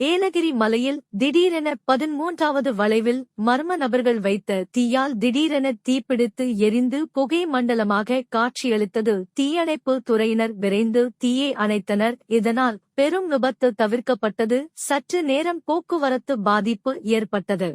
ஏலகிரி மலையில் திடீரென பதிமூன்றாவது வளைவில் மர்ம நபர்கள் வைத்த தீயால் திடீரென தீப்பிடித்து எரிந்து புகை மண்டலமாக காட்சியளித்தது. தீயணைப்பு துறையினர் விரைந்து தீயை அணைத்தனர். இதனால் பெரும் விபத்து தவிர்க்கப்பட்டது. சற்று நேரம் போக்குவரத்து பாதிப்பு ஏற்பட்டது.